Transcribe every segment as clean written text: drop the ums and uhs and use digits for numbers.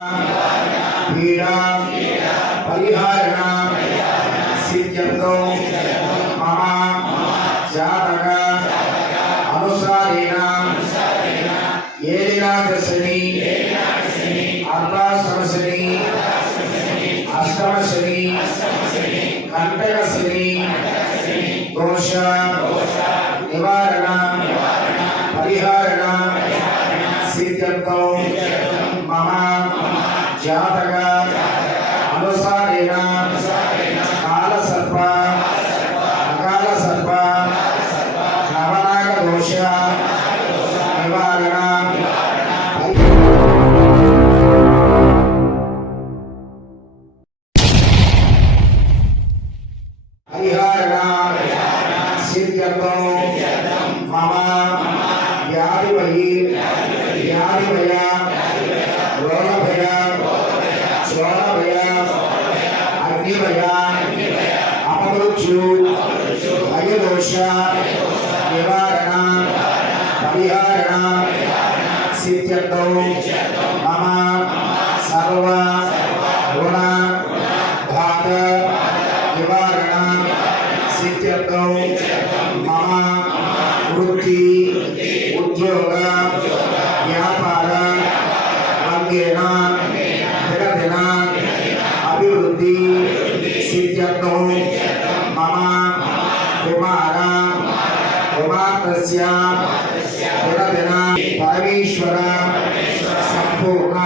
पीड़ा परिहारण सिद्ध्यर्थो मम जातक अनुसारेण ఏలినాదశని అర్ధాశ్రమశని అష్టమశని కంటకశని దోష నివారణ పరిహారణ సిద్ధ్యర్థం మమ జాతక అనుసారేణ కాల సర్ప అకాల సర్ప నవనాగ దోష నివారణ పరిహారణ సిద్ధ్యర్థం మమ వ్యాధిభయ రోగభయ క్షోణభయ అగ్నిభయ అపమృత్యు భయదోష నివారణ పరిహారణ సిద్ధ్యర్థం మమ సర్వ గుణ బాధ నివారణ సిద్ధ్యర్థం మమ వృత్తి ఉద్యోగ వ్యాపార రంగేణ దినదిన అభివృద్ధి సిద్ధ్యర్థం మమ కుమార్తెస్య దినదిన పరమేశ్వర సంపూర్ణ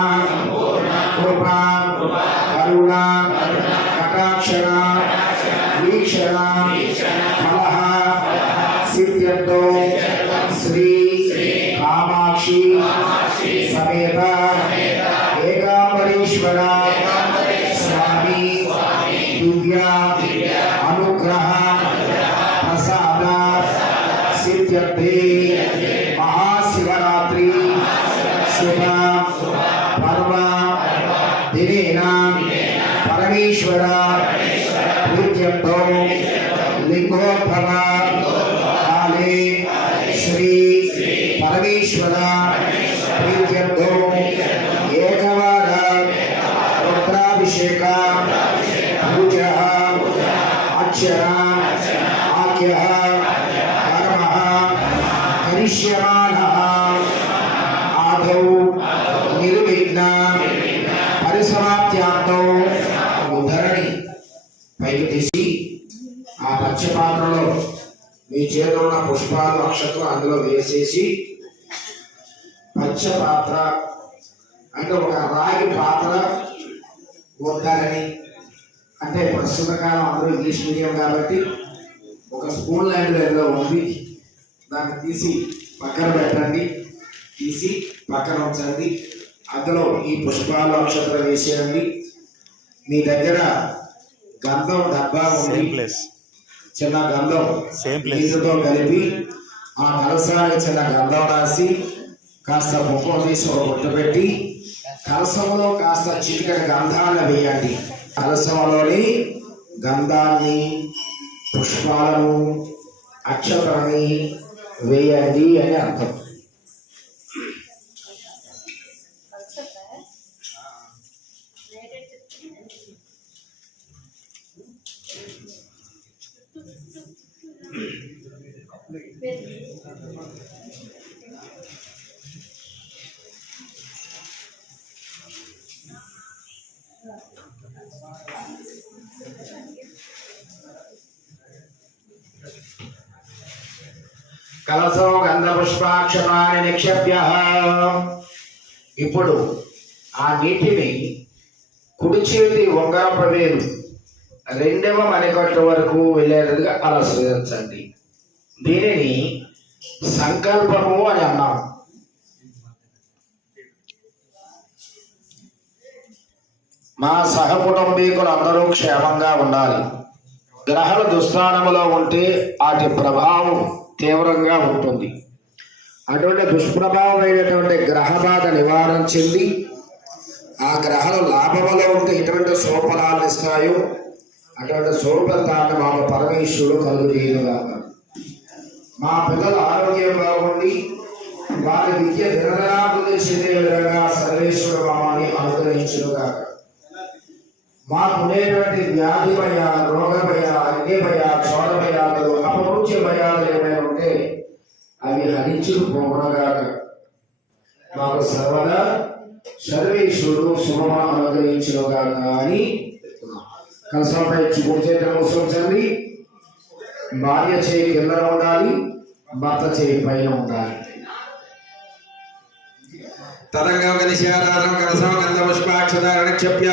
కృపా కరుణ కటాక్షణ వీక్షణ ఫలః సిద్ధ్యర్థం శ్రీ కామాక్షి సమేత ఏకాంబరీశ్వర స్వామి దివ్య అనుగ్రహ ప్రసాద సిద్ధ్యర్థే మహాశివరాత్రి శుభ పర్వ దినేన పరమేశ్వర ప్రీత్యర్థం లింగోద్భవ కాలే శ్రీ పరమేశ్వర ప్రీత్యర్థం ఏకవార రుద్రాభిషేక పూజ అర్చన ఆఖ్య కర్మ కరిష్యమానః ఆదౌ నిర్విఘ్న పరిసమాప్త్యార్థం ఉద్ధరణి పైకి తీసి ఆ పచ్చపాత్రలో మీ చేతిలో ఉన్న పుష్పాలు అక్షతలు అందులో వేసేసి పచ్చపాత్ర అంటే ఒక రాగి పాత్ర ఉద్ధరణి అంటే ప్రస్తుత కాలం అందరూ ఇంగ్లీష్ మీడియం కాబట్టి ఒక స్పూన్ లాంటిది ఏదో ఉంది, దాన్ని తీసి పక్కన పెట్టండి, తీసి పక్కన ఉంచండి, అందులో ఈ పుష్పాలు అక్షతలు వేసేయండి. మీ దగ్గర గంధం డబ్బా ఉంది, చిన్న గంధం నీటితో కలిపి ఆ కలసానికి చిన్న గంధం రాసి కాస్త ముఖం తీసి ఒక బొట్టు పెట్టి కలసంలో కాస్త చిటికటి గంధాన్ని వేయండి. కలసంలోని గంధాన్ని పుష్పాలను అక్షతలని వేయండి అని అర్థం. కలసో గంధ పుష్పాక్షరాన్ని నిక్షేప్య. ఇప్పుడు ఆ నీటిని కుడి చేతి ఉంగరపు వేలు రెండవ మణికట్టు వరకు వెళ్ళేటట్టుగా అలా స్వీకరించండి. దీనిని సంకల్పము అని అన్నాం. మా సహకుటుంబీకులు అందరూ క్షేమంగా ఉండాలి. గ్రహాల దుస్థానములో ఉంటే వాటి ప్రభావం తీవ్రంగా ఉంటుంది. అటువంటి దుష్ప్రభావమైనటువంటి గ్రహ బాధ నివారణ చెంది ఆ గ్రహాలు లాభములో ఉంటే ఎటువంటి శుభఫలాలు ఇస్తాయో అటువంటి శుభఫలితాన్ని మాకు పరమేశ్వరుడు కలుగు చేయనుగాక. మా పిల్లల ఆరోగ్యం బాగుండి వారి విద్య దినదినాభివృద్ధి చెందే విధంగా సర్వేశ్వరుడు మమ్మల్ని అనుగ్రహించుగాక. మాకునేటువంటి వ్యాధి భయ, రోగ భయ, అగ్ని భయ, చోర భయాలు, అపమృత్యు భయాలు ఏమైనా ఉంటే అవి హరించుకుపోగాక. మాకు సర్వదా సర్వేశ్వరుడు శుభమ అనుగ్రహించుగాక అని కలసంపై కుడి చేతులు మూసుకొంచండి. భార్య చేయి కింద ఉండాలి, భర్త చేయి పైన ఉండాలి. తదంగం గనిశారారం కలసం గంధ పుష్పాక్షదారణక్షప్య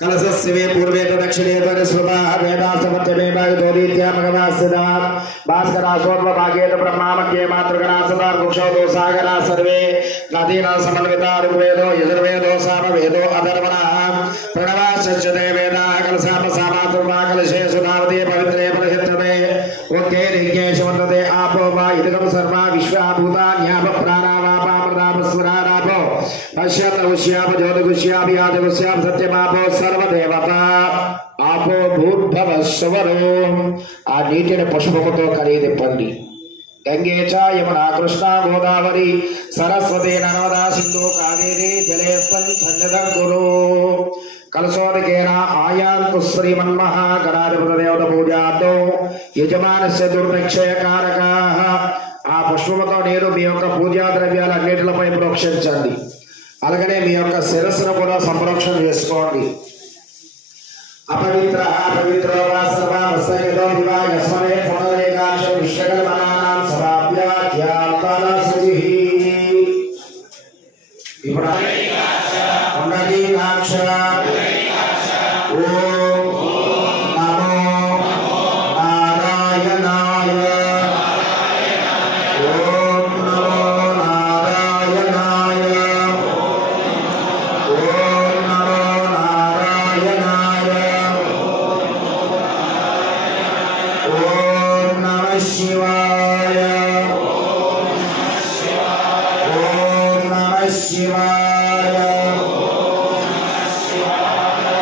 కలసస్య మే పూర్వే దక్షిణే తరస్వతా వేదాసమత్యమే భాగదోరీత్యా భగవాస్సదా భాస్కరాసోర్వ భాగేత బ్రహ్మా మధ్యే మాతృగణాసదా వృక్షోదో సాగరా సర్వే నదీనా సమన్వితా ఋగ్వేదో యజుర్వేదో సామవేదో అధర్వణః ప్రణవాశ్చ వేదా కలసామ సామాతుర్వా కలశే సుధావతే పవిత్రే ప్రసిద్ధతే ఓకే రిజ్ఞేష వందతే ఆపో వా ఇదగం సర్వా విశ్వాభూతాన్యాప ప్రాణావాపామృతాపస్వరారాపో పశ్యత ఉష్యాప జ్యోతిగుష్యాపి యాదగుష్యాప సత్యమాపో సర్వదేవత ఆపో భూర్భవ స్వరో. ఆ నీటిని పుష్పముతో కలిదిప్పండి. గంగే చ యమునా కృష్ణ గోదావరి సరస్వతి నర్మదా సింధు కావేరీ జలేస్మిన్ సన్నిధం కురు. కలశోదకేన ఆయాంతు శ్రీమన్మహా గణాధిపతిదేవత పూజాతో యజమానస్య దుర్నిక్షయకారకాః. ఆ పుష్పముతో నీరు మీ యొక్క పూజా ద్రవ్యాలు అన్నిటిపై ప్రోక్షించండి. అలాగనే మీ యొక్క శిరస్సును కూడా సంరక్షణ చేసుకోండి. అపవిత్ర పవిత్రో వా సర్వావస్థయతో దివా యస్మనే పునరేకాక్ష విశ్వకల్మనానాం సమాప్యాఖ్యాత్మనసుజిః. ఇప్పుడు పునరేకాక్ష ఓం నమో నారాయణాయ. ఓం నమో నారాయణాయ. ఓం నమో నారాయణాయ. ఓం నమః శివాయ. ఓం నమః శివాయ.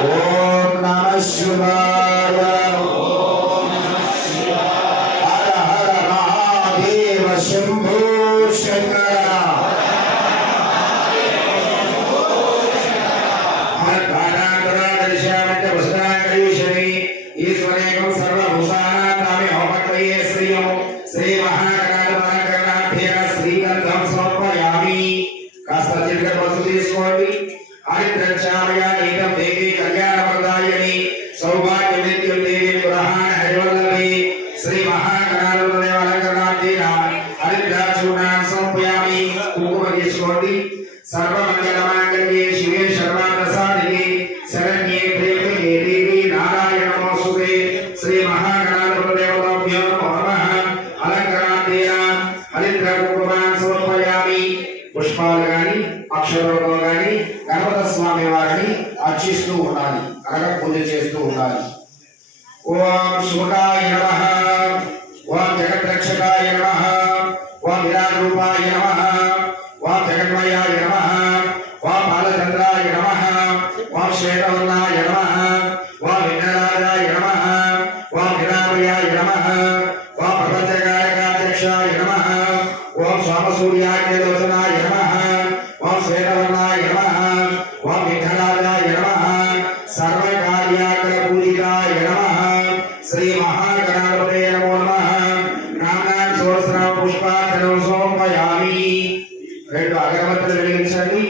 ఓం నమః శివాయ. హర హర మహాదేవ శంభో శంకర. ఈశ్వరేకం సర్వభూషానామి హోమక్రియే శ్రీయం శ్రీ మహాగణాధిపతయ శ్రీగంధం సమర్పయామి. కాస్త చిన్న పసు తీసుకోండి. హరిద్రచామయ నీతం దేవి కళ్యాణవరదాయని సౌభాగ్య నిత్యం దేవి పురహాన హరివల్లభి శ్రీ మహాగణాధిపతయ అలంకరణార్థేన హరిద్రాచూర్ణాన్ని సమర్పయామి. కుంకుమ తీసుకోండి. సర్వమంగళమాంగళ్యే శివే సర్వార్థసాధికే శరణ్యే త్ర్యంబకే దేవి నారాయణ నమోస్తుతే. శ్రీ మహాగణాధిపతయేభ్యో నమో నమః. అలంకరణార్థేన హరిద్ర కుంకుమాన్ని సమర్పయామి. పుష్పాలు గాని అక్షరాలతో గాని గణపతి స్వామి వారిని అర్చిస్తూ ఉండాలి, అనగా పూజ చేస్తూ ఉండాలి. ఓం శుభాయ నమః. ఓం జగద్రక్షకాయ నమః. ఓం విరాజరూపాయ నమః. ఓం జగన్మయాయ నమః. ఓం బాలచంద్రాయ నమః. ఓం శ్వేతవర్ణాయ నమః. ఓం విఘ్నరాజాయ నమః. ఓం విరామయాయ నమః. ఓం ప్రపంచకారకాధ్యక్షాయ నమః. ఓం సోమసూర్యాగ్నిలోచనాయ నమః. ఓం శ్వేతవర్ణాయ నమః. ఓం విఘ్నరాజాయ నమః. సర్వకార్యాగ్ర పూజితాయ నమః. శ్రీ మహాగణాధిపతయే నమో నమః. నామ్నాం సహస్రనామ పుష్పార్చనం సమర్పయామి. రెండు అగరబత్తులు వెలిగించండి.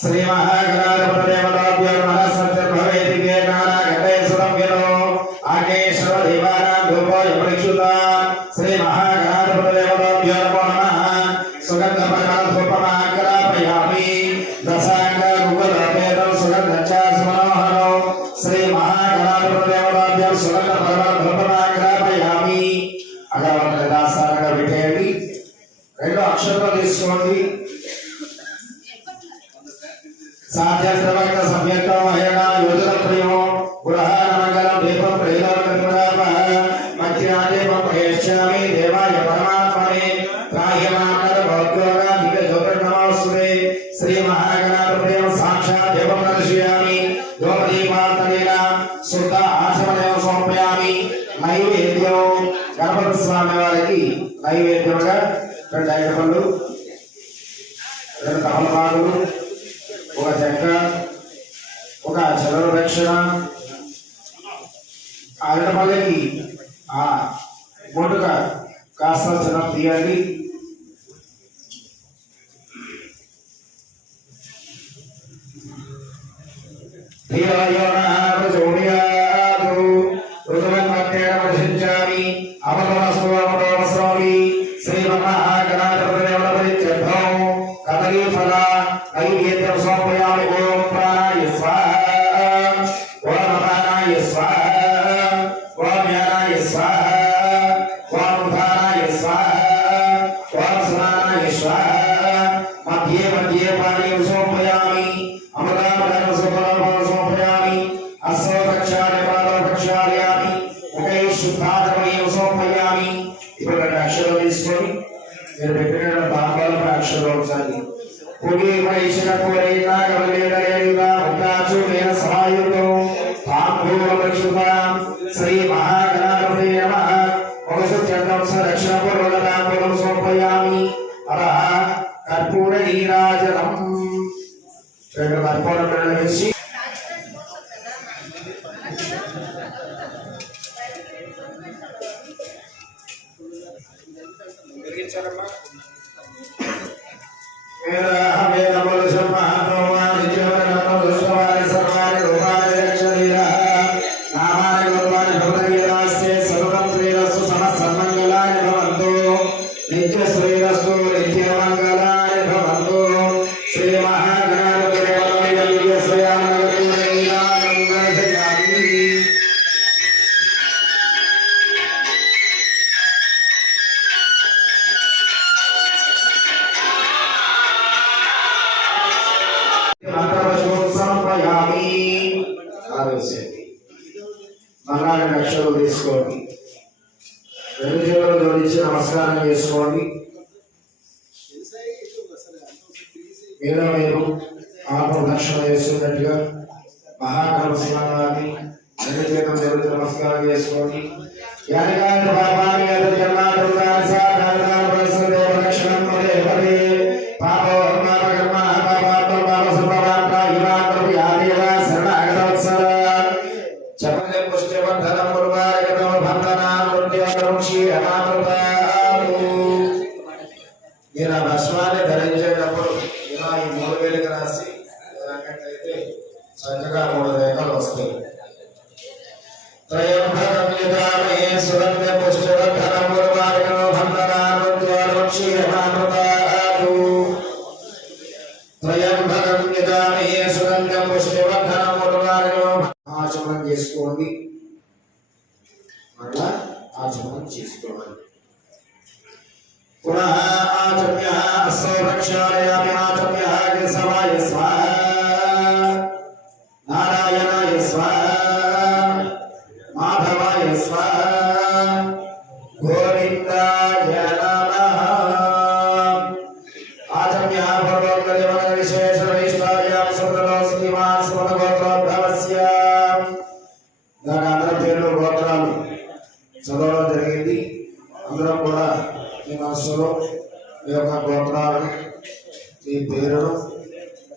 శ్రీ మహాగణాధిపతయేభ్యో నమః. సత్యర్భవేతి నారాగణేశ్వరం వినో ఆగ్నేశ్వర దేవానాం ధూపోయ ప్రక్షుత. శ్రీ మహాగణాధిపతయేభ్యో నమో నమః. సుగంధ పరిమళ ధూపమాగ్రాపయామి. దశాంగ గుగలోపేతం సుగంధచ్చ సుమనోహరో. శ్రీ మహాగణాధిపతయేభ్యో సుగంధ పరిమళ ధూపమాగ్రాపయామి. అగరబత్తులు యథాస్థానంగా పెట్టేయండి. రెండు అక్షరాలు తీసుకోండి. సాధ్యస్త్రవక్త సంయుక్త మహేణ యోజన ప్రియం గృహాన మంగళం దీపం ప్రేలోకృతాప మధ్యాదేవం ప్రయచ్చామి దేవాయ పరమాత్మనే త్రాహ్యమాకర భౌద్యోగా దివ్య జ్యోతిర్నమోస్తుతే. శ్రీ శుద్ధ ఆచమనం సమర్పయామి. నైవేద్యం గణపతి స్వామి వారికి నైవేద్యంగా 2 అరటిపళ్ళు, 2 తమలపాకులు, 1 చెక్క, 1 చలన దక్షిణ. అరటిపళ్ళకి మొట్టుగా కాస్త చిన్న తీయాలి. ఇప్పుడు 2 అక్షరాలు తీసుకొని మీరు పెట్టిన బాంబాల అక్షరాలు ఒకసారి పులి వైశిక కోరైనా గమలేదలేదా ఉద్దాచు వేద సహాయుతో తాంబూలక్షుత శ్రీ మహాగణాధిపతే నమః. ఒకసుత్యంతం సరక్షణపూర్వక తాంబూలం సమర్పయామి. అలా కర్పూర నీరాజనం కర్పూరం వేసి మళ్ళా 2 అక్షరాలు తీసుకోండి. 2 చేతులు జోడించి నమస్కారం చేసుకోండి. మీరు ఆత్మదక్షిణ చేస్తున్నట్టుగా మహాగణపతి స్వామిని 2 చేతులు జోడించి నమస్కారం చేసుకోండి. మీరు ఆ భస్మాన్ని ధరించేటప్పుడు ఇలా ఈ 3 వేలకు రాసి అయితే చక్కగా 3 రేఖలు వస్తాయి. త్రయంబకం యజామహే సుగంధ పుష్పవర్ధనం ఉర్వారుకం బంధనానుద్వారక్షీయమామృతాదు. త్రయంబకం యజామహే సుగంధ పుష్పవర్ధనం ఉర్వారుకం. ఆచమనం చేసుకోండి. మళ్ళా ఆచమనం చేసుకోవాలి. पुनः आचम्य संरक्षायामि. आचम्य केशवाय स्वाहा, नारायणाय स्वाहा, माधवाय स्वाहा, गोविन्दाय नमः. आचम्य भगवद्गदेवन विशेष वैष्णव्यां सुन्दरोऽस्मिमान् सुमनगोत्रोद्भवस्य. దాని అందరి పేర్లు గోత్రాలు చదవడం జరిగింది. అందరం కూడా మీ మనసులో మీ యొక్క గోత్రాలను, మీ పేరును,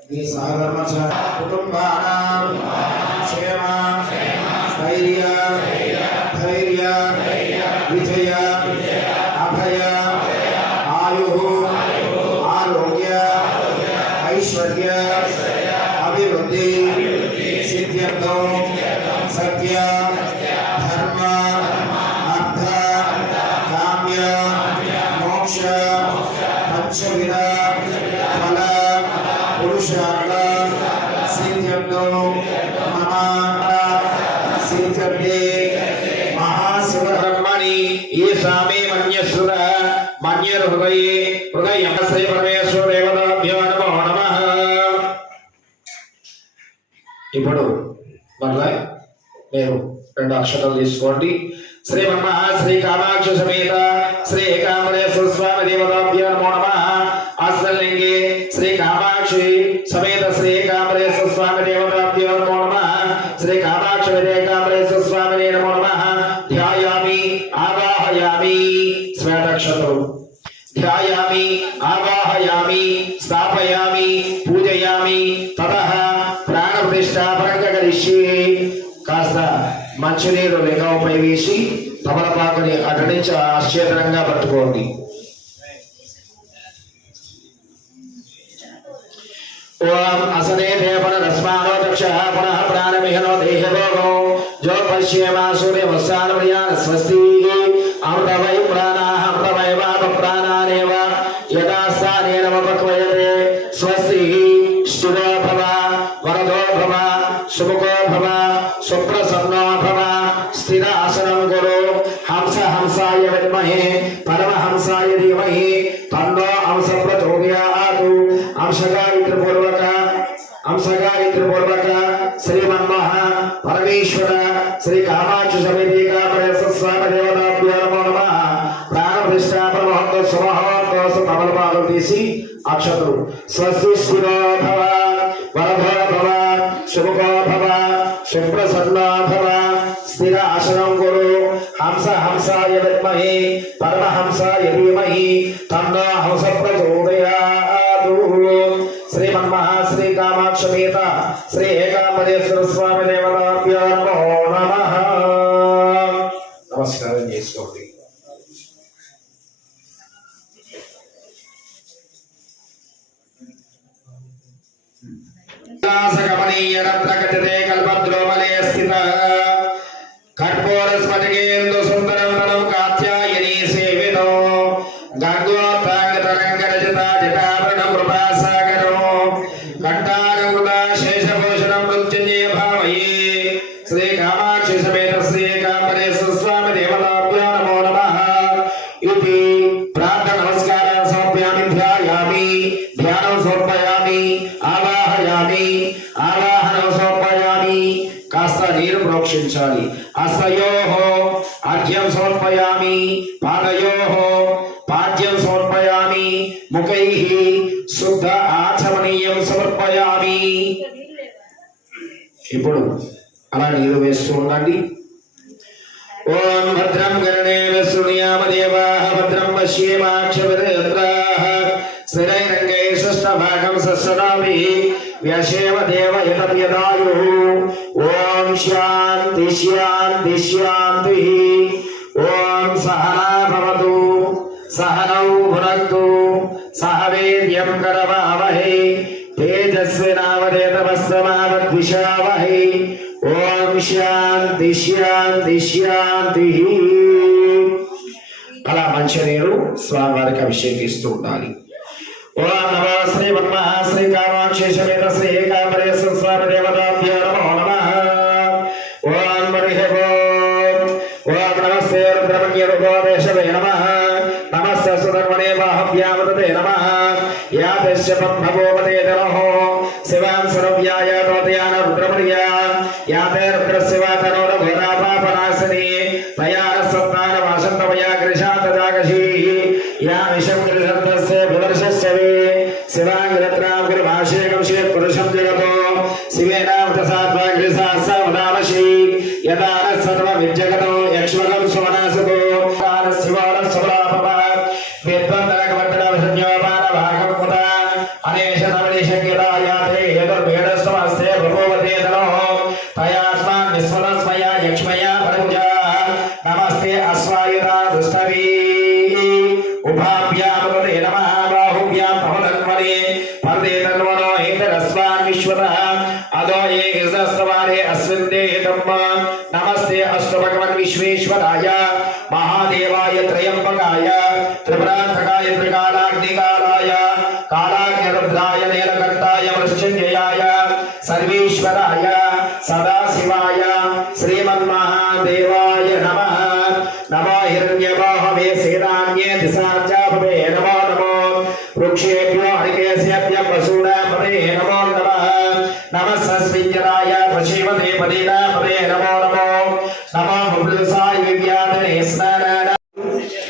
మీ సహధర్మచారి కుటుంబానాం క్షేమ స్థైర్య ధైర్య విజయ అభయ ఆయు ఆరోగ్య ఐశ్వర్య అభివృద్ధి సిద్ధ్యర్థం సత్య ధర్మ అర్థ కామ్య మోక్ష పంచవిధ ఫల పురుషార్థ సిద్ధ్యర్థం మమ సిద్ధ్యర్థే మహాశివబ్రహ్మణి ఈశామే మన్యసుర మన్యర్హృదయే హృదయం శ్రీ పరమేశ్వర దేవతాభ్యో నమో నమః. ఇప్పుడు మళ్ళా మీరు 2 అక్షరాలు తీసుకోండి. శ్రీ బ్రహ్మ శ్రీ కామాక్ష సమేత శ్రీ ఏకాంబరేశ్వర స్వామి దేవతాభ్యో నమో నమః. ఆశ్రలింగే శ్రీ కామాక్షి సమేత శ్రీ ఏకాంబరేశ్వర స్వామి దేవతాభ్యో నమో నమః. శ్రీ కామాక్ష श्रीकामरेश्वर स्वामिने नमो नमः ध्यायामि आवाहयामि श्वेताक्षतरु ध्यायामि आवाहयामि स्थापयामि पूजयामि ततः प्राणप्रतिष्ठापनं करिष्ये కాస్త మంచినీరు లింగంపై వేసి తమలపాకుని అటు నుంచి ఆశ్చర్యంగా పట్టుకోండి. ఓం అసనే దేవన రస్మానో చక్ష పునః ప్రాణమిహనో దేహభోగో జో పశ్యేమా సూర్యవస్సానమయాన స్వస్తి అమృతవై ప్రాణాః అమృతవై వాప ప్రాణానేవ యదా స్థానేన ఉపక్వయతే స్వస్తి స్థిరో భవ వరదో భవ సుముఖో భవ సుప్రసన్నో భవ స్థిరాసనం కురు హంస హంసాయ విద్మహే పరమహంసాయ ధీమహి తన్నో హంస ప్రచోదయాత్ అంశగాయత్రిపూర్వక శ్రీమన్మోహ పరమేశ్వర శ్రీ కామాక్షి సమేతి కామరేశ్వర స్వామి దేవతాభ్యో నమో నమః ప్రాణప్రతిష్ఠాపన మహోత్సవ తమలపాలు తీసి అక్షతులు స్వస్తి స్థిరో భవ వరభో భవ సుముఖో భవ సుప్రసన్నో భవ స్థిర ఆసనం కురు హంస హంసాయ విద్మహే పరమహంసాయ ధీమహి తన్నో హంస ప్రచోదయాత్ శ్రీమన్మహ శ్రీ కామాక్షమేత శ్రీ ఏకాంబరేశ్వర స్వామి దేవతాభ్యో నమో నమః. నమస్కారం చేసుకోండి. కమనీయ రత్నకటితే కల్పద్రోమలే స్థిత కర్పూర స్ఫటికేందు సుందరం తనం కాత్యాయనీ సేవితో గంగోత్తాంగతరంగరజిత జటాభరణం కృపాసాగరం కంఠాగృత శేషభూషణం మృత్యుంజయ భావయే శ్రీ కామాక్షి సమేత శ్రీ ఏకాంబరేశ్వర స్వామి దేవతాభ్యో నమో నమః. ఇది ప్రార్థన నమస్కారం సమర్పయామి ధ్యాయామి ధ్యానం సమర్పయామి ఆవాహయామి ఆవాహనం సమర్పయామి. కాస్త నీరు ప్రోక్షించాలి. హస్తయోహో అర్ఘ్యం సమర్పయామి పాదయోహో పాద్యం సమర్పయామి ముఖైః శుద్ధ ఆచమనీయం సమర్పయామి. ఇప్పుడు అలా నీరు వేస్తూ ఉండండి. ఓం భద్రం గణేన శృణుయామ దేవాః భద్రం పశ్యేమాక్షభిర్యజత్రాః స్థిరైరంగైః సుష్ఠభాగం సస్సదాభిః వ్యశేమ దేవయతం యదాయుః. ఓం శాంతి శాంతి శాంతి. ఓం సహనా భవతు సహనౌ భునక్తు సహ వీర్యం కరవావహై తేజస్వినావదేతమస్తమావద్విషావహై. ఓం శాంతి శాంతి శాంతి. అలా మంచినీరు స్వామివారికి అభిషేకిస్తూ ఉండాలి. ఓం నమో శ్రీమన్మహ శ్రీ కామాక్షి సమేత శ్రీ ఏకాంబరేశ్వర స్వామి దేవతాభ్యో నమో నమః. ఓం హరి ఓం. ఓం నమస్తే రుద్రమణ్య రూపోదేశవే నమః. నమస్తే సుధర్మణే బాహవ్యావృతే నమః. యాదస్య బ్రహ్మభోపతే తనోః శివాం సర్వ్యాయ తోతయాన రుద్రమణ్య యాతే రుద్రస్య వాతనోర ఘోరాపాపనాశిని తయాన సత్తాన వాసంతమయా కృషాతదాగశీ యా విషం కృషంతస్య వివర్షస్యవే శివాంగ్రత్రాం కృపాశేకం శేత్ పురుషం జగతో శివేనామృతసాత్వాగ్రిసాస్సవదామశీ యదాన సర్వమిజ్జగతో యక్ష్మగం సుమనాసతో శివాన సుమలాపప విద్వంతరకవర్తనవసంయోపాన భాగముత అనేషనమనిషంగితాయాతే యదుర్వేదస్తమస్తే భగవతే తనోః తయాస్మాన్ విస్మరస్మయా యక్ష్మయా పరముజా నమస్తే అస్వాయుధా దుష్టవీ ఉభాభ్యాం వదే నమః బాహుభ్యాం భవతన్మనే పరదే తన్వనో హేతరస్వాన్ విశ్వతః అదో ఏ హిస్తస్తవారే అస్మిన్దే ధమ్మ. నమస్తే అస్తు భగవన్ విశ్వేశ్వరాయ మహాదేవాయ త్రయంబకాయ త్రిపురాంతకాయ త్రికాలాగ్నికాలాయ కాలాగ్నిరుద్రాయ నీలకంఠాయ మృత్యుంజయాయ సర్వేశ్వరాయ సదాశివాయ శ్రీమన్మహాదేవాయ నమః. నమో హిరణ్యబాహవే సేనాన్యే దిశాచాపవే నమో నమో వృక్షేభ్యో హరికేశేభ్య వసూనాపవే నమో నమః. నమః సస్వింజరాయ త్వశీమతే పదీనాపవే నమో నమో. నమో బుద్ధసాయ విద్యాధనే స్నానాన.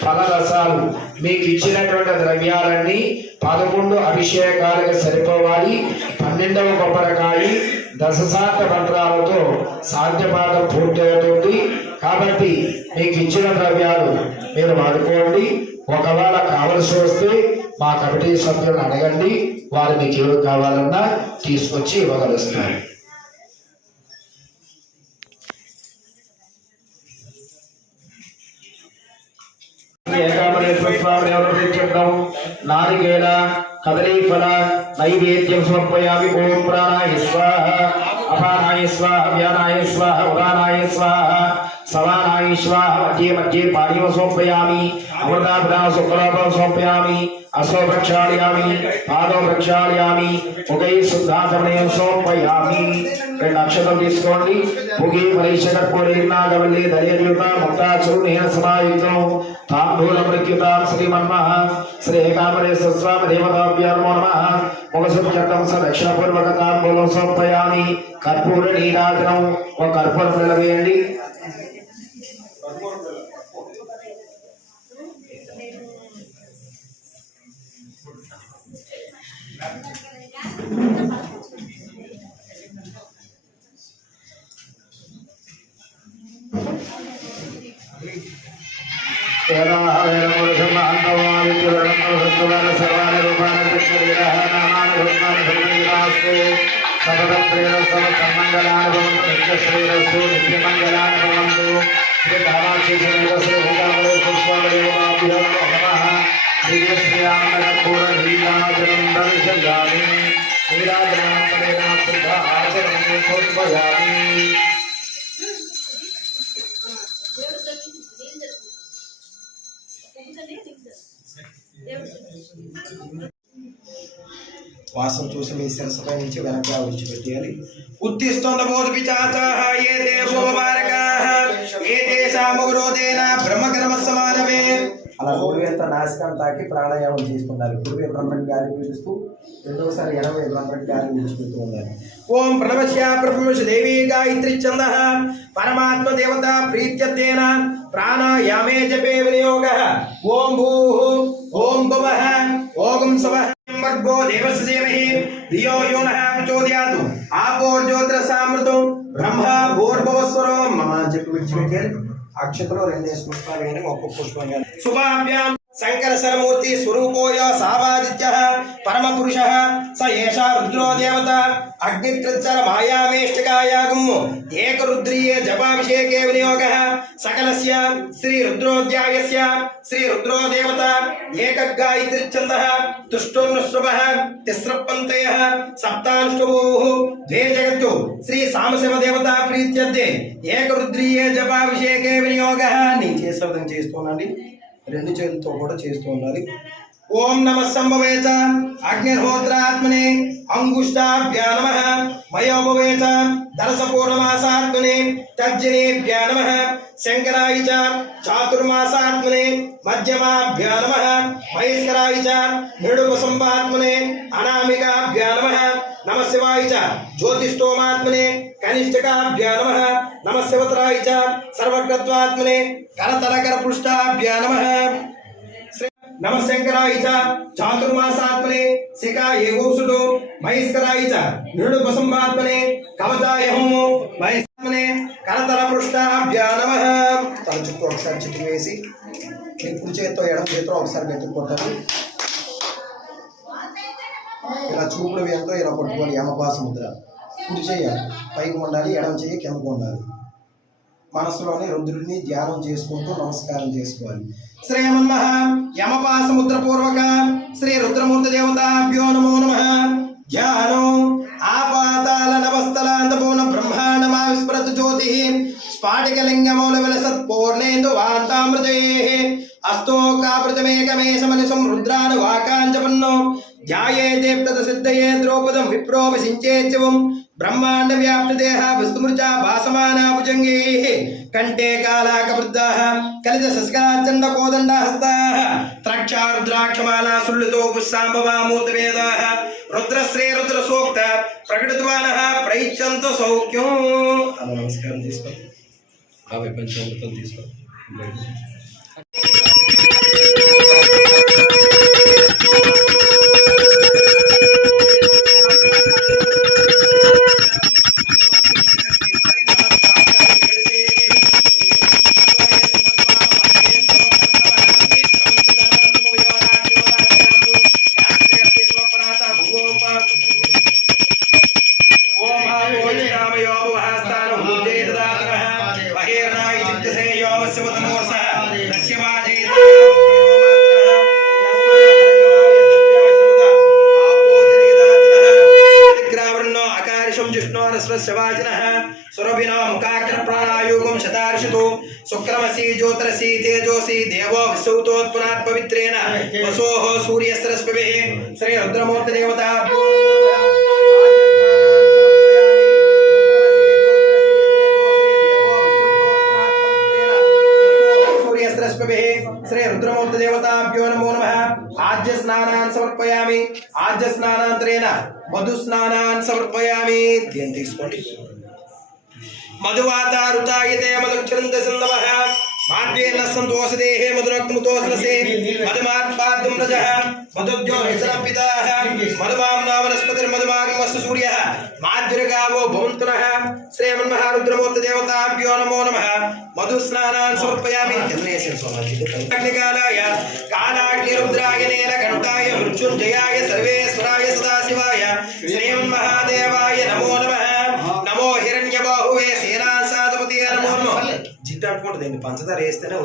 ఫలరసాలు మీకు ఇచ్చినటువంటి ద్రవ్యాలన్నీ 11 11 అభిషేకాలకు సరిపోవాలి. 12వ కొబ్బరికాయ దశసాత మంత్రాలతో సాధ్యపాఠం పూర్తి అవుతుంది. కాబట్టి మీకు ఇచ్చిన ద్రవ్యాలు మీరు వాడుకోండి. ఒకవేళ కావలసి వస్తే మా కమిటీ సభ్యులను అడగండి, వారు మీకు ఏమి కావాలన్నా తీసుకొచ్చి ఇవ్వగలుస్తారు. ఏకామరేశ్వర స్వామి ఎవరు నారికేళ కదలీఫల నైవేద్యం సమర్పయామి. ఓం ప్రాణాయ స్వాహ, అపానాయ స్వాహ, వ్యానాయ స్వాహ, ఉదానాయ స్వాహ, సవానాయ స్వాహ. మధ్య మధ్య పాణివ సమర్పయామి. అమృతాభ్రామ శుక్లాభం సమర్పయామి. అసో ప్రక్షాళయామి, పాదో ప్రక్షాళయామి, ముఖై శుద్ధాచమనయం సమర్పయామి. 2 అక్షతం తీసుకోండి. ముగి మరీషకర్పూరేర్నాగవల్లి ధైర్యుత ముక్తాచూర్ణేన సమాయుక్తం తాంబూలం ప్రఖ్యుతాం శ్రీమన్మః శ్రీ ఏకాంబరేశ్వర స్వామి దేవతాభ్యో నమో నమః. ముఖశుద్ధం స దక్షిణపూర్వక తాంబూలం సమర్పయామి. కర్పూర నీరాజనం ఒక కర్పూరం నిలవేయండి. వాసం చూసి మీ శిరస్సుపై నుంచి వెనక్గా విడిచిపెట్టేయాలి. ఉత్తిష్టండ బోధ పిచాచాః ఏ దేవో బారకాః ఏ దేశామగురోదేన బ్రహ్మకర్మ సమానమే. అలా కుడివేత నాసికం తాకి ప్రాణాయామం చేసుకుంటారు. కుడివే బ్రహ్మని గాలి పీలుస్తూ రెండోసారి ఎడవే బ్రహ్మని గాలి పీల్చుకుంటూ ఉండాలి. ఓం ప్రణవస్య ప్రథమశ దేవీ గాయత్రి ఛందః పరమాత్మ దేవత ప్రీత్యర్థేన ప్రాణాయామే జపే వినియోగః. ఓం భూః ఓం భువః ఓం స్వః వర్గో దేవస్య దేవహి ధియో యో నః ప్రచోదయాతు ఆపో జ్యోతిరసామృతం బ్రహ్మ భూర్భువస్వరో మమ చెప్పి విడిచిపెట్టారు. అక్షతలో 2 పుష్పాలు వేయండి. ఒక్కొక్క పుష్పం వేయండి. శుభాభ్యాం శంకర సరమూర్తి స్వరూపోయ సావాదిత్యః పరమ పురుషః స ఏషా రుద్రో దేవత అగ్నిత్రిచ్చర మాయామేష్టకాయాగం ఏకరుద్రీయే జపాభిషేకే వినియోగః. సకలస్య శ్రీ రుద్రోధ్యాయస్య శ్రీ రుద్రో దేవత ఏకగాయత్రి ఛందః తుష్టోన్నుష్వః తిస్రపంతయః సప్తానుష్ఠభూః ద్వే జగత్తు శ్రీ సామశివ దేవత ప్రీత్యర్థే ఏకరుద్రీయే జపాభిషేకే వినియోగః. నేను చేసేవిధం చేస్తున్నాండి. 2 చేతులతో కూడా చేస్తూ ఉండాలి. ఓం నమః సంభవేత అగ్నిహోత్రాత్మనే అంగుష్టాభ్యా నమః మయోభవేత దరసపూర్ణమాసాత్మనే తర్జనేభ్యా నమః శంకరాయ చ చాతుర్మాసాత్మనే మధ్యమాభ్యా నమః మహేశ్వరాయ చ నిడుపసంపాత్మనే అనామికాభ్యా నమః నమః శివాయ చ జ్యోతిష్టోమాత్మనే కనిష్ఠకాభ్యా నమః నమః శివతరాయ చ సర్వకృత్వాత్మనే కరతరకర పృష్ఠాభ్యా నమః నమః శంకరాయ చ చాతుర్మాసాత్మనే శిఖా ఏగోసుడు మహేశ్వరాయ చ నిడుపసంపాత్మనే కవచాయ హోమో మహేశ్వరనే కరతర పృష్ఠాభ్యా నమః. తల చుట్టూ ఒకసారి చిట్టి వేసి మీ కుడి చేతితో ఎడమ చేతితో ఒకసారి గెత్తుకుంటారు. ఇలా చూపుడు వేలతో ఇలా పట్టుకోవాలి. యమపాస ముద్ర. కుడి చేయ పైకి ఉండాలి, ఎడమ చేయి కిందకు ఉండాలి. మనసులోని రుద్రుడిని ధ్యానం చేసుకుంటూ నమస్కారం చేసుకోవాలి. శ్రీమన్మః యమపాస ముద్ర పూర్వక శ్రీ రుద్రమూర్తి దేవతాభ్యో నమో నమః. ధ్యానం ఆపాతాల నవస్థలాంతపూర్ణ బ్రహ్మాండమా విస్మృత జ్యోతి స్ఫాటికలింగమౌల విలసత్ పూర్ణేందు వాంతామృతే అస్తోకాపృతమేకమేశమనిసం రుద్రాను వాకాంచపన్నో ధ్యాయే దేప్తత సిద్ధయే ద్రౌపదం విప్రోపసించేత్యవం బ్రహ్మాండ వ్యాప్త దేహ విస్మృత భాసమానా భుజంగైః కంఠే కాలాకవృద్ధాః కలిత శస్కరాచండ కోదండ హస్తాః త్రక్షా రుద్రాక్షమాలా సుల్లితో పుస్సాంబవా మూర్తివేదాః రుద్రశ్రీ రుద్ర సూక్త ప్రకటితవానః ప్రయిచ్చంతు సౌఖ్యం. అలా నమస్కారం తీసుకో. కావ్య పంచామృతం తీసుకో. वर्षवतमोर्षः तस्य वाजयेत ग्रावृणो अकारिशं जिष्णोरस्वस्यवाजिनः सुरभिनो मुखाग्र प्राणायुगं शतार्षितो शुक्रमसि ज्योतिरसि तेजोसि देवो विसौतोत्पुनात् पवित्रेण वसोः सूर्यस्रस्पभिः श्री रुद्रमूर्ति देवता श्री रुद्रमूर्ति देवताभ्यो नमो नमः आज्य स्नानान् समर्पयामि आज्य स्नानान्तरेण मधु स्नानान् समर्पयामि ध्यान తీసుకోండి मधुवातारुतायते मधुक्षरन्त सन्नवः माद्वेन संतोषदेहे मधुरक्तमुतोषलसे मधुमात्पाद्यं रजः मधुद्यो हितरपिताः मधुमां नामनस्पतिर्मधुमागमस्तु सूर्यः माद्विर्गावो भवन्तुनः श्रीमन्महारुद्रमूर्ति देवताभ्यो नमो नमः मधुस्नानान् समर्पयामि अग्निकालाय कालाग्निरुद्राय नीलकण्ठाय मृत्युञ्जयाय सर्वेश्वराय सदाशिवाय श्रीमन्महादेवाय नमो नमः नमो हिरण्यबाहुवे सेनासाधिपतिये नमो नमः జిట్టట్టుకుంటుంది పంచదార వేస్తేనే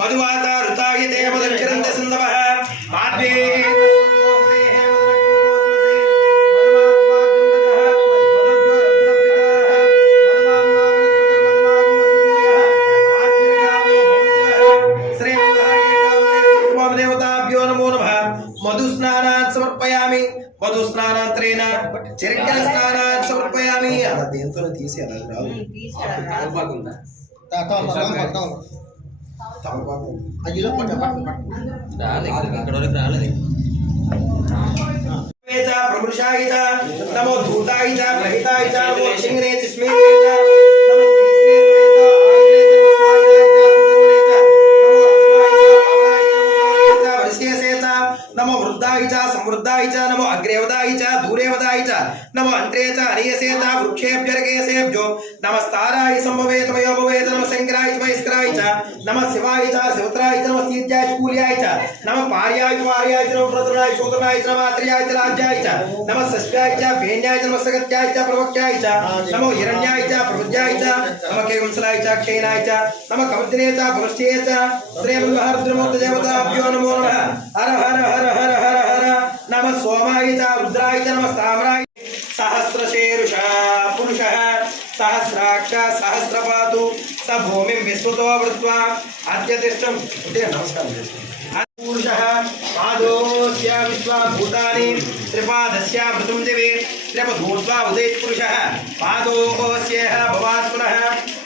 మధువాత ఋతాయితే మధుక్షరంత సింధవః మాధ్వే దేవతాభ్యో నమో నమః మధుస్నానాన్ సమర్పయామి మధుస్నానాంతరేణ చరిత్ర స్నానాన్ సమర్పయామి అలా దేంతో తీసి అలా రాదు ప్రమృషాయ నమో ధూతాయ గ్రహితాయ నమో సింగ్రే చిస్మే नमो वृद्धाय च समृद्धाय च नमो अग्रेवदाय च दूरेवदाय च नमो अन्त्रे च अनियसे च वृक्षेभ्यर्गेसेभ्यो नमस्ताराय संभवेत मयो भवेत नमः शंकराय च महेश्वराय च नमः शिवाय च शिवत्राय च नमः सीत्याय च कूल्याय च नमः पार्याय च नमः प्रतुराय शूद्राय च नमः आत्र्याय च राज्याय च नमः षष्ट्याय च भेण्याय च नमः सगत्याय च प्रवक्त्याय च नमो हिरण्याय च प्रभुज्याय च नमः केवंसलाय च क्षयनाय च नमः कमर्दिने च भवश्ये च श्रीमन्महारुद्रमूर्ति देवताभ्यो नमो नमः हर हर हर हर हर हर नमः सोमाय च रुद्राय च नमः ताम्राय सहस्रशीर्षः पुरुषः सहस्राक्ष सहस्रपातु स भूमिं विश्वतो वृत्वा अद्यतिष्ठं नमस्कारः पुरुषः पादोस्य विश्वा भूतानि त्रिपादस्य मृतं दिवे त्रिपधूर्ध्वा उदेत् पुरुषः पादोस्यः भवात् पुनः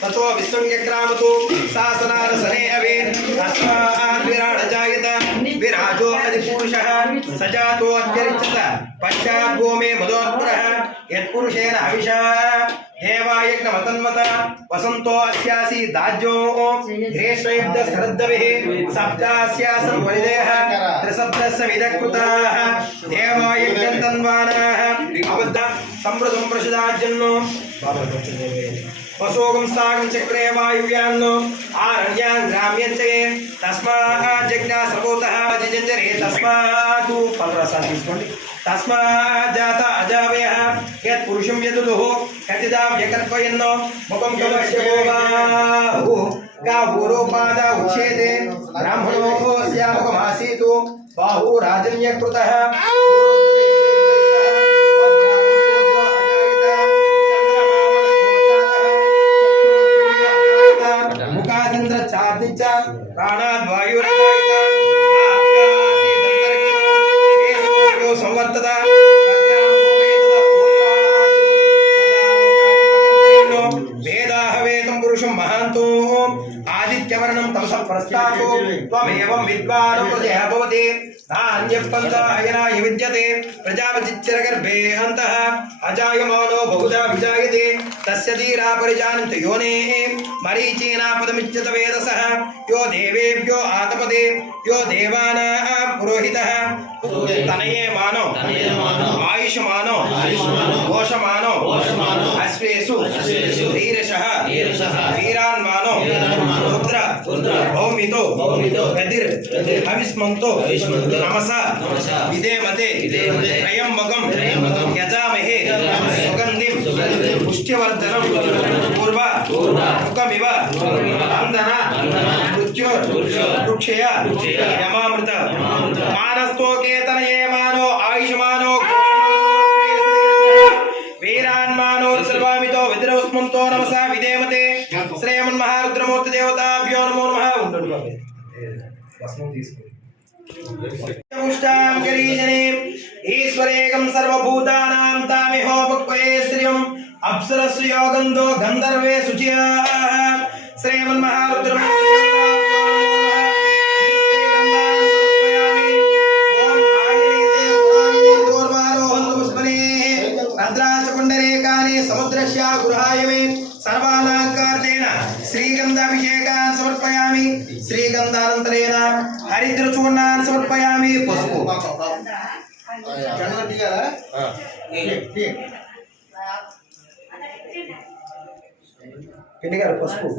ततो विश्वं यग्रामतु शासनारसने अवे तस्मात् विराड जायत विराजो अधिपुरुषः सजातो अत्यरिच्यत पश्चात् भूमे मदोत्पुरः यत्पुरुषेण हविषा देवायज्ञमतन्मत वसन्तो अस्यासि दाज्यो ग्रेष्वैब्धस्तरद्दविः सप्तास्यासं वनिदेः त्रिसप्तस्य विदकृताः देवायज्ञं तन्वानाः अबद्ध समृद्धं प्रसिदाज्यन्नो वसोगं स्थागं चक्रे वायुव्यान्नो आरण्यान् ग्राम्यञ्चये तस्मात् जज्ञा सर्वोतः जिजञ्जरे तस्मात् पलरसान् तीసుకోండి तस्मात् जाता अजावयः यत् पुरुषं यदुः कतिदा व्यकल्पयन्नो मुखं कमस्य भोगाहु गावूरोपादा उच्येते ब्राह्मणो स्यामुखमासीतु बाहु राजन्यकृतः मुखादिन्द्र चार्निच प्राणाद्वायुरायिता संवर्तदा वेदाहवेदं पुरुषं महान्तो आदित्यवर्णं तमसः प्रस्तातो त्वमेवं विद्वान् प्रजः भवति नान्यपन्थायनाय विद्यते प्रजापतिच्चरगर्भे अन्तः अजायमानो बहुधा विजायते तस्य धीरा परिजानन्ति योनेः मरीचीनापदमिच्यत वेदसः यो देवेभ्यो आतपदे यो देवानां पुरोहितः तनये मानो आयुष्मानो घोषमानो अश्वेषु वीरशः वीरान्मानो रुद्र भौमितो गदिर् हविष्मन्तो नमसा विदेमते त्र्यम्बकं यजामहे सुगन्धिं पुष्टिवर्धनं पूर्व ముఖమివ బంధన మృత్యుక్షయ యమామృత మానస్తోకేతనయే మానో ఆయుష్మానో వీరాన్మానో సర్వామితో విద్రౌస్మంతో నమసా విదేమతే శ్రేయమన్మహారుద్రమూర్తి దేవతాభ్యో నమో నమః. ఉండండి బాబు భస్మం తీసుకోండి. ఈశ్వరేకం సర్వభూతానాం తామిహోపక్వయే శ్రియం అప్సరస్సు యోగంతో గంధర్వే శుచియ శ్రీమన్మహారుద్రం భద్రాచకుండరేకాని సముద్రస్య గృహాయమే సర్వాలంకార్తేన శ్రీగంధాభిషేకాన్ సమర్పయామి. శ్రీగంధానంతరేణ హరిద్రచూర్ణాన్ సమర్పయామి. పసుపు పిండి గారు పసుపు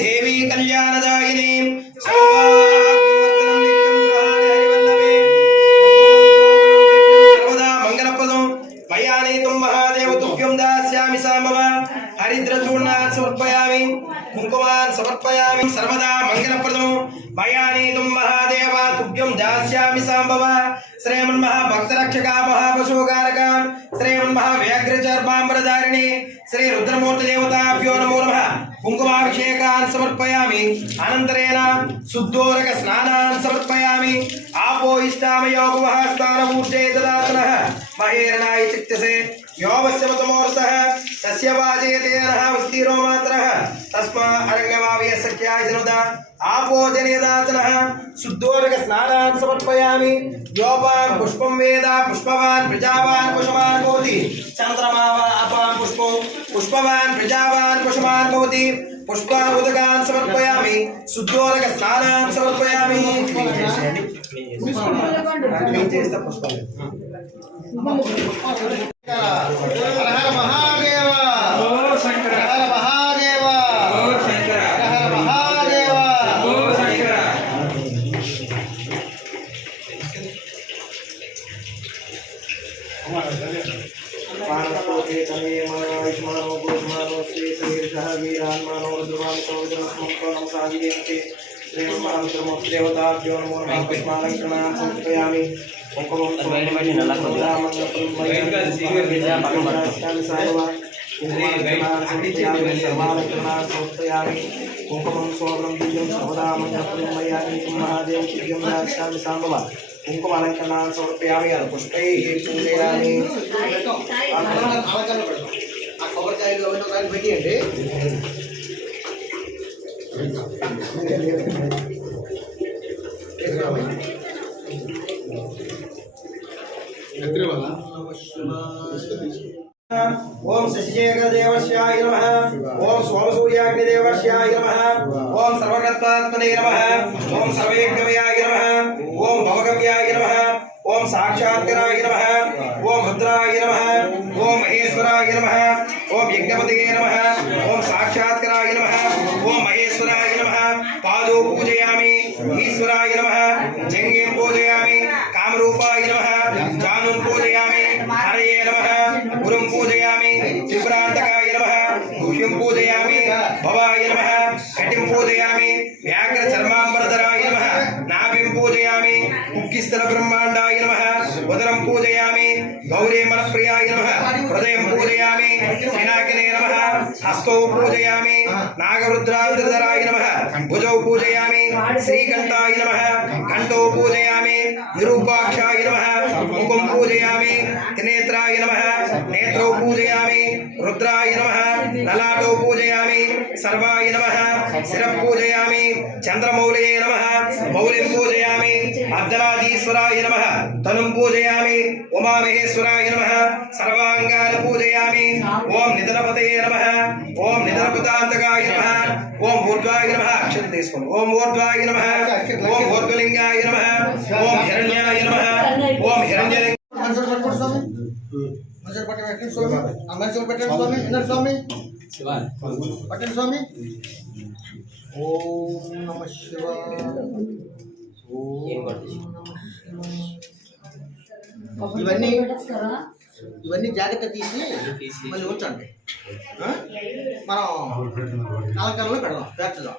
దేవి కళ్యాణదాయిని సర్వదా మంగళప్రదం మయానీతం మహాదేవ తుభ్యం దాస్యామి సాంబవ. హరిద్రచూర్ణాన్ సమర్పయామి. కుంకుమాన్ సమర్పయామి. సర్వదా మంగళప్రదం మయానీతం మహాదేవ తుభ్యం దాస్యామి సాంబవ. శ్రీమన్మహా భక్తరక్షక మహాపశుకారక శ్రీమన్మహా వ్యాఘ్రచర్మాంబరధారిణి శ్రీ రుద్రమూర్తి దేవతాభ్యో నమో నమః. కుంకుమాభిషేకాన్ సమర్పయామి. అనంతరేణ శుద్ధోరక స్నానాన్ సమర్పయామి. ఆపో ఇష్టామయోగవః స్థానమూర్జే దదాతనః మహేరణాయ చిత్తసే యోవస్యమతమోరసః తస్య వాజయతే నః వస్తీరో మాత్రః తస్మా అరణ్యవావయ సఖ్యాయ జనుద ఆపో జనేదాతనః. శుద్ధోరక స్నానాన్ సమర్పయామి. యోపాం పుష్పం వేద పుష్పవాన్ ప్రజావాన్ పుష్పవాన్ భవతి. చంద్రమావా అపాం పుష్పం పుష్పవాన్ ప్రజావాన్ పుష్పవాన్ భవతి. పుష్పానుదకాన్ సమర్పయామి. శుద్ధోరక స్నానాన్ సమర్పయామి. చేస్తా పుష్పాలు. హర హర మహాదేవ ఓ శంకర హర మహాదేవ ఓ శంకర హర మహాదేవ ఓ శంకర. దేవతాభ్యో నమో నమః. పుష్పాలంకరణాన్ సమర్పయామి. కుంకుమం సమర్పయామి. కుంకుమం స్వర్ణం దివ్యం సర్వదా మయామి మహాదేవ దివ్యం దాస్యామి సాంబవ. కుంకుమాలంకరణాన్ సమర్పయామి. పుష్పై పూజయామి. ఆ కొబ్బరికాయలు అవన్నీ ఒక ఆయన పెట్టియండి. ఓం శశిశేఖర దేవస్యాయ నమః. ఓం సోమసూర్యాగ్నిదేవస్యాయ నమః. ఓం సర్వకర్తాత్మనే నమః. ఓం సర్వయజ్ఞమయాయ నమః. ఓం భవగమ్యాయ నమః. ఓం సాక్షాత్కరాయ నమః. ఓం రుద్రాయ నమః. ఓం మహేశ్వరాయ నమః. ఓం యజ్ఞపతయే నమః. ఓం సాక్షాత్కరాయ నమః. ఓం మహేశ్వరాయ నమః. పాదో పూజయామి. ఈశ్వరాయ నమః. జంగేం పూజయామి. కామరూపాయ నమః. జానుం పూజయామి. హరయే నమః. గురుం పూజయామి. త్రిపురాంతకాయ నమః. గుహ్యం పూజయామి. భవాయ నమః. కటిం పూజయామి. వ్యాఘ్ర చర్మాంబరధరాయ నమః. నాభిం పూజయామి. కుక్కిస్థల బ్రహ్మాండాయ నమః. ఉదరం పూజయామి. గౌరీ మనప్రియాయ నమః. హృదయం పూజయామి. పినాకినే నమః. హస్తౌ పూజయామి. నాగరుద్రాంధ్రధరాయ నమః. భుజౌ పూజయామి. శ్రీకంఠాయ నమః. కంఠౌ పూజయామి. నిరూపాక్షాయ నమః. ముఖం పూజయామి. త్రినేత్రాయ నమః. నేత్రౌ పూజయామి. రుద్రాయ నమః. లలాటౌ పూజయామి. సర్వాయ నమః. శిరం పూజయామి. చంద్రమౌళయే నమః. మౌలిం పూజయామి. అర్ధనాదీశ్వరాయ నమః. తనుం పూజయామి. ఉమామహేశ్వరాయ నమః. సర్వాంగాని పూజయామి. ఓం నిధనపతయే నమః. ఓం నిధనపతాంతకాయ నమః. ఓం ఊర్ధ్వాయ నమః. అక్షరం తీసుకోండి. ఓం ఊర్ధ్వాయ నమః. ఓం ఊర్ధ్వలింగాయ నమః. ఓం హిరణ్యాయ నమః. ఓం హిరణ్యలింగ మంచిగా పట్టుకోండి స్వామి. మంచిగా పట్టుకోండి స్వామి. ఆ మంచిగా పెట్టండి స్వామి. స్వామి పట్టండి స్వామి. ఓం నమ శివాయ. ఇవన్నీ జాగ్రత్త తీసి మళ్ళీ ఉంచండి. మనం కాలకాలంలో పెడదాం చేద్దాం.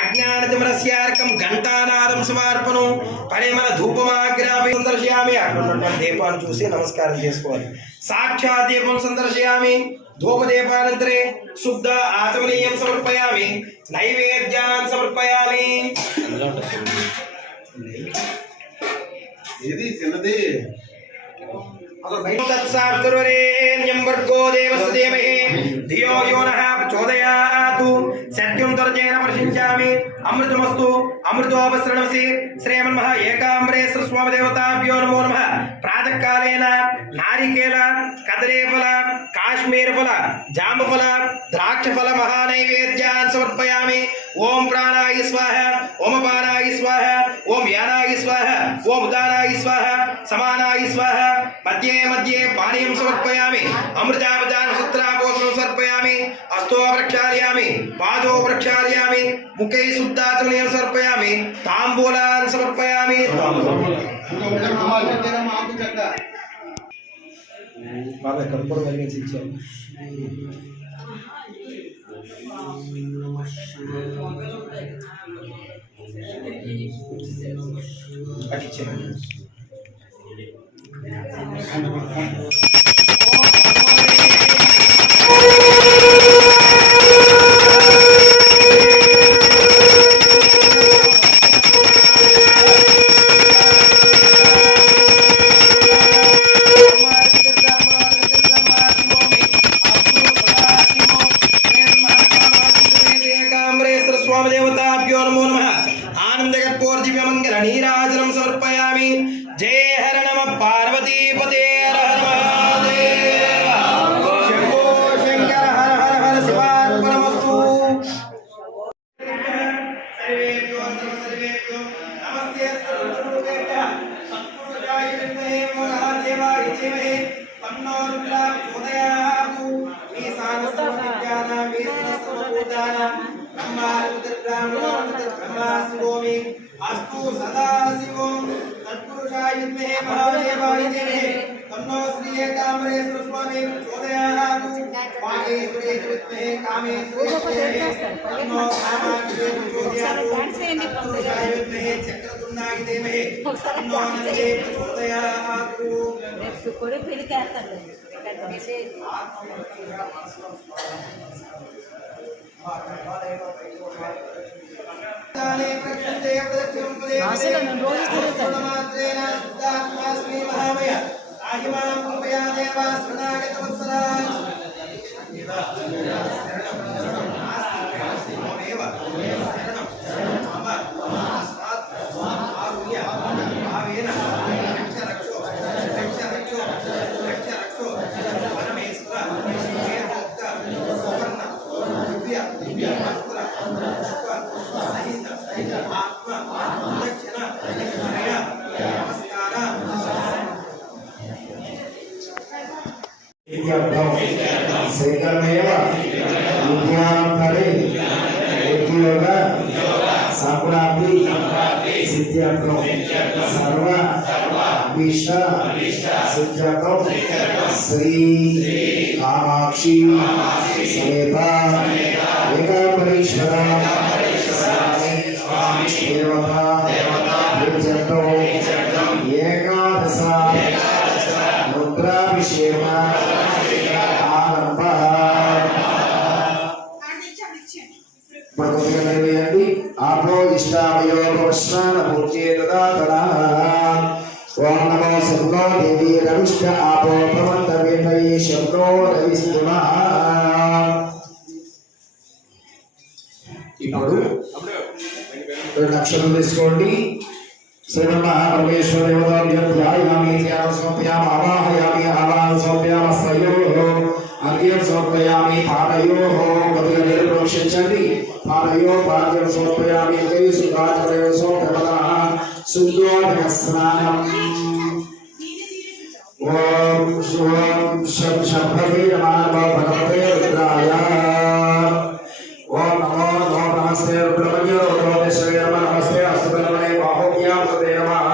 అజ్ఞానతిమరస్యార్కం ఘంటానాదం సమర్పణం పరిమళ ధూపమాగ్రామి సందర్శయామి. అక్కడ దీపాన్ని చూసి నమస్కారం చేసుకోవాలి. సాక్షాత్ దీపం సందర్శయామి. ధూపదీపానంతరే శుద్ధ ఆచమనీయం సమర్పయామి. నైవేద్యాన్ని సమర్పయామి. ఇది చిన్నది తత్సార్వరేణ్యం భర్గో దేవस्य ధీమహి ధియో యో నః ప్రచోదయాత్. సత్యం తర్జేన ప్రశంసామి. అమృతమస్తు అమృతోపసరణసి. శ్రీమన్మః ఏకాంబరేశ్వర స్వామి దేవతాభ్యో నమో నమః. ప్రాతకాలేన నారికేల కదలీఫల కాశ్మీరఫల జాంబఫల ద్రాక్షఫల మహానైవేద్యాన్ని సమర్పయామి. ఓం ప్రాణాయ స్వాహ. ఓం అపానాయ స్వాహ. ఓం యానాయ స్వాహ. ఓం ఉదానాయ స్వాహ. సమానాయ స్వాహ. మధ్యే మధ్యే పానీయం సమర్పయామి. అమృతాపదాన సూత్రాపోషణం సమర్పయామి. హస్తో ప్రక్షాళయామి. పాదో ప్రక్షాళయామి. ముఖే శుద్ధాచమనీయం సమర్పయామి. తాంబూలాన్ని సమర్పయామి. బాబా కర్పూరం వెలిగించి ఇచ్చారు. పట్టించాను. స్వామి దేవతాభ్యో నమో నమః. ఆనందగర్భోర్దివ్యమంగళ నీరాజనం సమర్పయామి. జయ హర నమ పార్వతీపతే. హర హర మహాదేవ. శంభో శంకర. హర హర హర శివార్పణమస్తు. సర్వేభ్యో సర్వేభ్యో నమస్తే. సర్వరూపేభ్యః సత్పురుషాయ విద్మహే మహాదేవాయ ధీమహి తన్నో రుద్రః ప్రచోదయాత్. మీ సాగసర్వవిద్యానాం మీ సర్వభూతానాం బ్రహ్మాస్మి అస్తు సదాశివం. తత్పురుషాయ విద్మహే మహాదేవాయ ధీమహి తన్నో శ్రీ ఏకాంబరేశ్వర స్వామి ప్రచోదయాత్. వాగేశ్వరే విద్మహే కామేశ్వరే తన్నో కామాక్షి ప్రచోదయాత్. తత్పురుషాయ విద్మహే చక్రతుండాయ ధీమహి తన్నో నందే ప్రచోదయాత్. శ్రీకరమేవ విద్యార్థరే ఉద్యోగ సంప్రాప్తి సిద్ధ్యర్థం సర్వ అభీష్ట సిద్ధ్యర్థం శ్రీ కామాక్షి సమేత ఏకాంబరేశ్వర స్వామి దేవతా ఏకాదశ ముద్రాభిషేక ఆరంభ. వేయండి. ఆపో ఇష్టామయోపస్నానమూర్తే తదా. ఓం నమో శంభో దేవీ రవిష్ట ఆపో ప్రమంతవేంద్రయే శంభో రవిస్తుమా. ఇప్పుడు 2 అక్షరం తీసుకోండి. శ్రీమన్మహాపరమేశ్వర దేవతాభ్యం ధ్యాయామి. ధ్యానం సమర్పయామి. ఆవాహయామి. ఆవాహనం సమర్పయామి. స్తయోః అర్ఘ్యం సమర్పయామి. పాదయోః కొద్దిగా నీరు ప్రోక్షించండి. పాదయోః పాద్యం సమర్పయామి. శుద్ధాచమనయోః सूर्योदयस्नानम् ओम शुभम शब्दे नमः भगवते रुद्राय ओम नमो नमस्ते रुद्रमन्यो रुद्रमस्ते नमस्ते अस्तुतमने बाहुभ्यां तदे नमः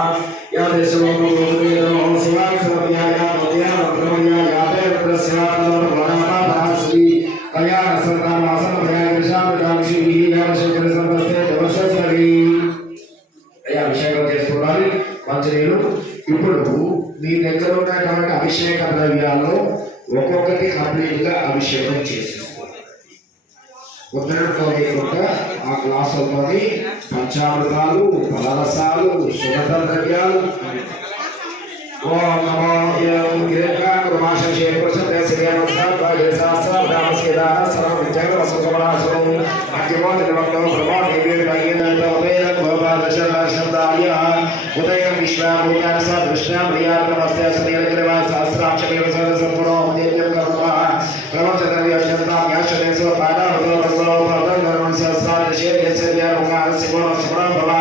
या देशलोक गुरुवे नमः शिवाय सर्वज्ञाय मोदया रुद्रमन्या याते रुद्रस्यात्मनो वरमानाश्री कया सर्वनामसं भयाय कृष्णां कामशी या शंकर संपस्ते देवस्वरी అయ్యా అభిషేకం చేసుకోవాలి మంచినీళ్ళు ఇప్పుడు మీ దగ్గర ఉన్నటువంటి అభిషేక ద్రవ్యాల్లో ఒక్కొక్కటి కంప్లీట్ గా అభిషేకం చేసుకోవాలి ఉత్తరంతో లేకుండా ఆ గ్లాసుల్లోని పంచామృతాలు ఫలరసాలు సుగంధ ద్రవ్యాలు ఓం నమో యం గిరికాగ్రమాశే పురుషతే శ్రీయమస్తా భాగేశాస్త్ర బ్రహ్మస్కేదాన సర్వ విద్యాగ వసుకమనాశనం అగ్నిమోచనవంతో బ్రహ్మాదేవీర్భగీనంతవేద గోపాదశరాశబ్దాయ ఉదయం విశ్వాభూయాస దృష్ట్యాం ప్రియార్గమస్య శ్రీయగ్రవా సహస్రాక్షరేణ సర్వసంపూర్ణో దేవ్యం కర్మ ప్రవచద్రవ్యక్షంతాం యాశ్చర్యస్వ పాదావతో భగవన్ సహస్రాదశే యస్య రుగాన సిమోన సమరం భవ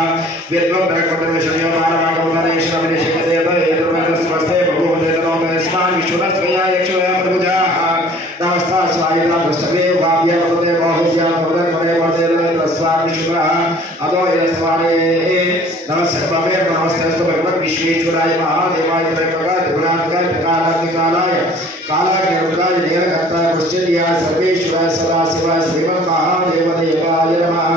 విద్వం బ్రహ్మోత్తరవిషయో నారాయణోపదేశమిదేవ ఏతమస్మస్తే భగవతే నమో స్వామి విశ్వస్వయాయ యక్షయ ప్రభుజాః నమస్తా స్వామినా దృష్టవే వావ్యవతే బాహుజ్యా భవతే వదే స్వామి శుభః అదో యస్వామి నమస్తే నమస్తే భగవన్ విశ్వేశ్వరాయ మహాదేవాయ త్రైలోక్య త్రిగుణాత్మకాయ త్రికాలాత్మికాయ కాలాయ రుద్రాయ నీలకంఠాయ కృష్ణయ్య సర్వేశ్వరాయ సదాశివాయ శ్రీమన్ మహాదేవదేవాయ నమః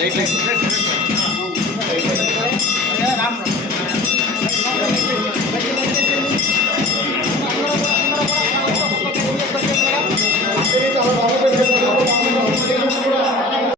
రైట్